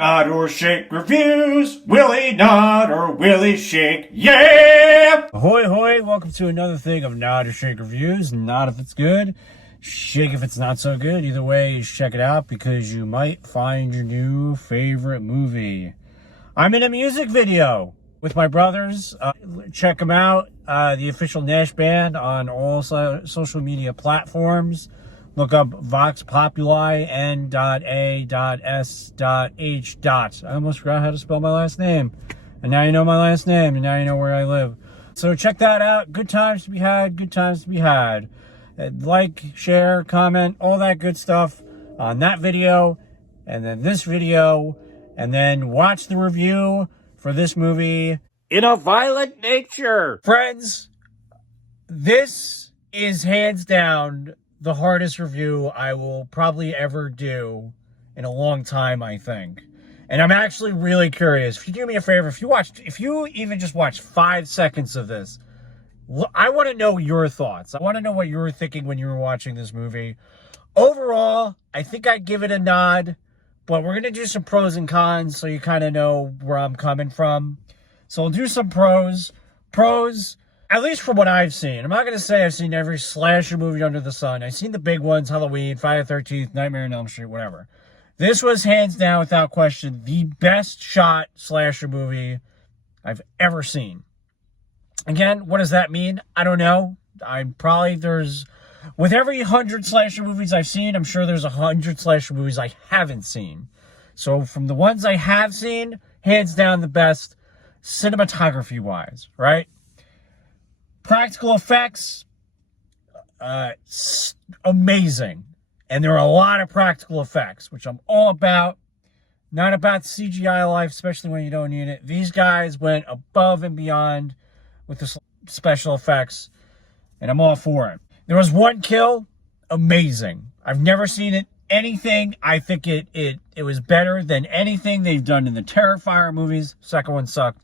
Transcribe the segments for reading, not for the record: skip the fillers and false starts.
Nod or shake reviews. Will he nod or will he shake? Yeah! Ahoy, hoy! Welcome to another thing of Nod or Shake reviews. Nod if it's good, shake if it's not so good. Either way, check it out because you might find your new favorite movie. I'm in a music video with my brothers. Check them out. The official Nash band on all social media platforms. Look up Vox Populi N.A.S.H. I almost forgot how to spell my last name. And now you know my last name, and now you know where I live. So check that out. Good times to be had, good times to be had. Like, share, comment, all that good stuff on that video, and then this video, and then watch the review for this movie, In a Violent Nature. Friends, this is hands down the hardest review I will probably ever do in a long time, I think. And I'm actually really curious. If you do me a favor, if you even just watch 5 seconds of this, I want to know your thoughts. I want to know what you were thinking when you were watching this movie. Overall, I think I'd give it a nod, but we're going to do some pros and cons so you kind of know where I'm coming from. So we'll do some pros. Pros, at least from what I've seen. I'm not going to say I've seen every slasher movie under the sun. I've seen the big ones, Halloween, Friday the 13th, Nightmare on Elm Street, whatever. This was hands down, without question, the best shot slasher movie I've ever seen. Again, what does that mean? I don't know. With every 100 slasher movies I've seen, I'm sure there's 100 slasher movies I haven't seen. So from the ones I have seen, hands down the best cinematography-wise, right? Practical effects, amazing. And there are a lot of practical effects, which I'm all about. Not about CGI life, especially when you don't need it. These guys went above and beyond with the special effects, and I'm all for it. There was one kill, amazing. I've never seen it anything. I think it was better than anything they've done in the Terrifier movies. Second one sucked.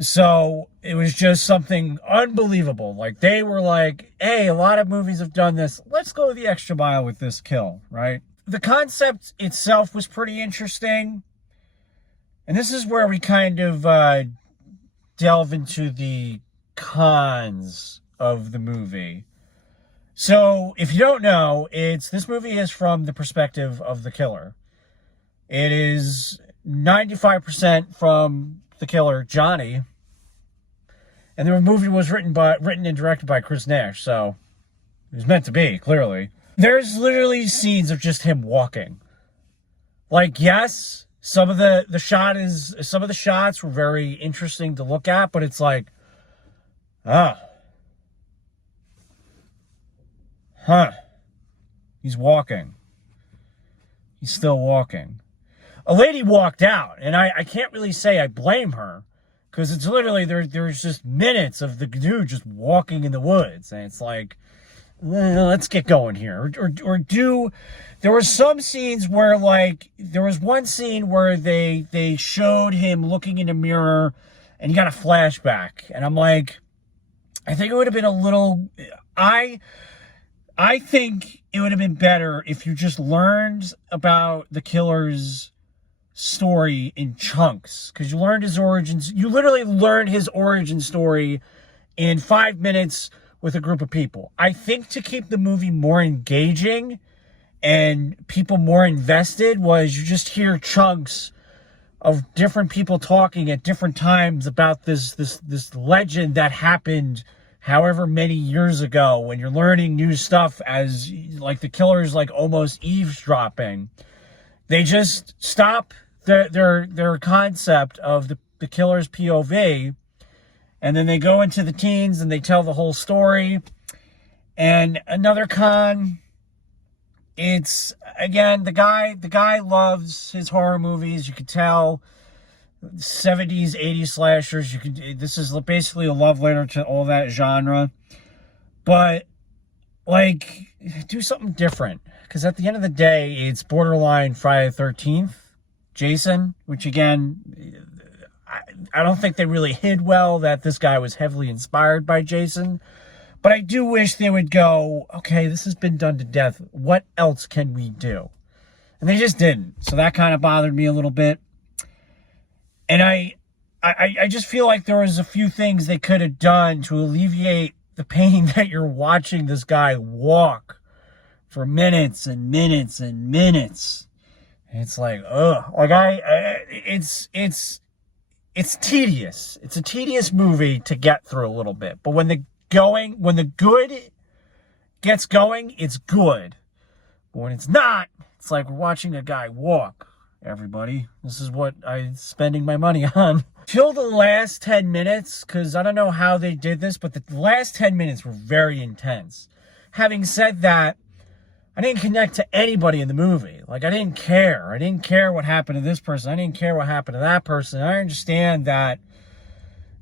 So it was just something unbelievable. Like, they were like, hey, a lot of movies have done this. Let's go the extra mile with this kill, right? The concept itself was pretty interesting. And this is where we kind of delve into the cons of the movie. So if you don't know, this movie is from the perspective of the killer. It is 95% from the killer, Johnny. And the movie was written and directed by Chris Nash, so it was meant to be, clearly. There's literally scenes of just him walking. Like, yes, some of the shots were very interesting to look at, but it's like, he's walking. He's still walking. A lady walked out, and I can't really say I blame her, because it's literally, there's just minutes of the dude just walking in the woods, and it's like, let's get going here. There were some scenes where, like, there was one scene where they showed him looking in a mirror, and he got a flashback, and I'm like, I think it would have been a little, I think it would have been better if you just learned about the killer's story in chunks, because you learned his origins. You literally learned his origin story in 5 minutes with a group of people. I think to keep the movie more engaging and people more invested was you just hear chunks of different people talking at different times about this legend that happened however many years ago, when you're learning new stuff as, like, the killer's like almost eavesdropping. They just stop their concept of the killer's POV, and then they go into the teens and they tell the whole story. And another con, it's, again, the guy loves his horror movies. You could tell, 70s, 80s slashers. This is basically a love letter to all that genre. But, like, do something different, because at the end of the day, it's borderline Friday the 13th. Jason, which, again, I don't think they really hid well that this guy was heavily inspired by Jason. But I do wish they would go, okay, this has been done to death. What else can we do? And they just didn't. So that kind of bothered me a little bit. And I just feel like there was a few things they could have done to alleviate the pain that you're watching this guy walk for minutes and minutes and minutes. And it's like, ugh. Like it's tedious. It's a tedious movie to get through a little bit. But when the good gets going, it's good. But when it's not, it's like we're watching a guy walk. Everybody, this is what I'm spending my money on. Till the last 10 minutes, because I don't know how they did this, but the last 10 minutes were very intense. Having said that, I didn't connect to anybody in the movie. Like, I didn't care. I didn't care what happened to this person. I didn't care what happened to that person. I understand that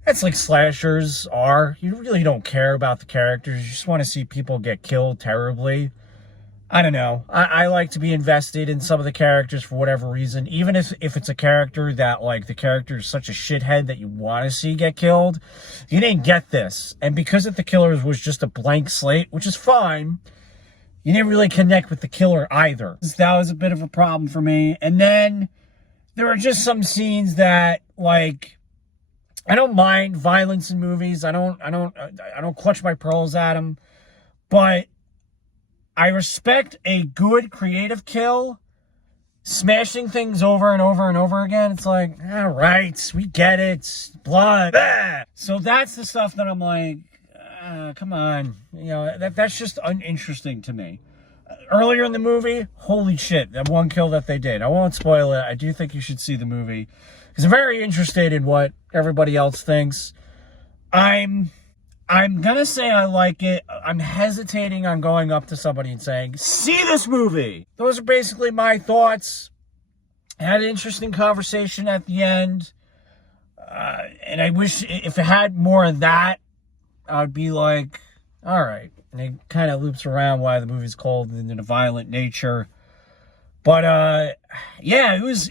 that's like slashers are. You really don't care about the characters. You just want to see people get killed terribly. I don't know. I like to be invested in some of the characters for whatever reason. Even if it's a character that, like, the character is such a shithead that you want to see get killed. You didn't get this. And because the killers was just a blank slate, which is fine, you didn't really connect with the killer either. That was a bit of a problem for me. And then there are just some scenes that, like, I don't mind violence in movies. I don't clutch my pearls at them. But I respect a good creative kill. Smashing things over and over and over again. It's like, all right, we get it. Blood. Ah! So that's the stuff that I'm like, come on. You know, that's just uninteresting to me. Earlier in the movie, holy shit, that one kill that they did. I won't spoil it. I do think you should see the movie, because I'm very interested in what everybody else thinks. I'm gonna say I like it. I'm hesitating on going up to somebody and saying, see this movie. Those are basically my thoughts. I had an interesting conversation at the end. And I wish if it had more of that, I'd be like, all right. And it kind of loops around why the movie's called in the violent nature. But yeah, it was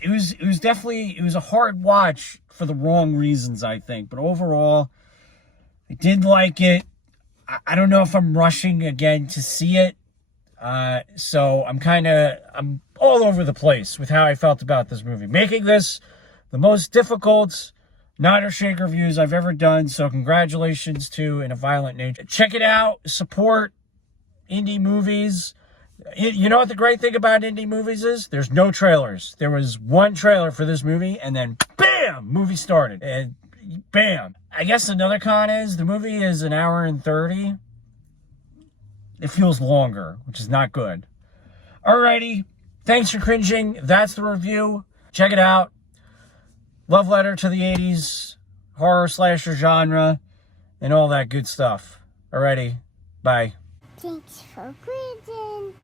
definitely, it was a hard watch for the wrong reasons, I think. But overall, I did like it. I don't know if I'm rushing again to see it. So I'm all over the place with how I felt about this movie. Making this the most difficult Nod or Shake reviews I've ever done. So congratulations to In a Violent Nature. Check it out. Support indie movies. You know what the great thing about indie movies is? There's no trailers. There was one trailer for this movie, and then bam, movie started. And bam. I guess another con is the movie is an hour and 30. It feels longer, which is not good. Alrighty. Thanks for cringing. That's the review. Check it out. Love letter to the 80s, horror slasher genre, and all that good stuff. Alrighty. Bye. Thanks for cringing.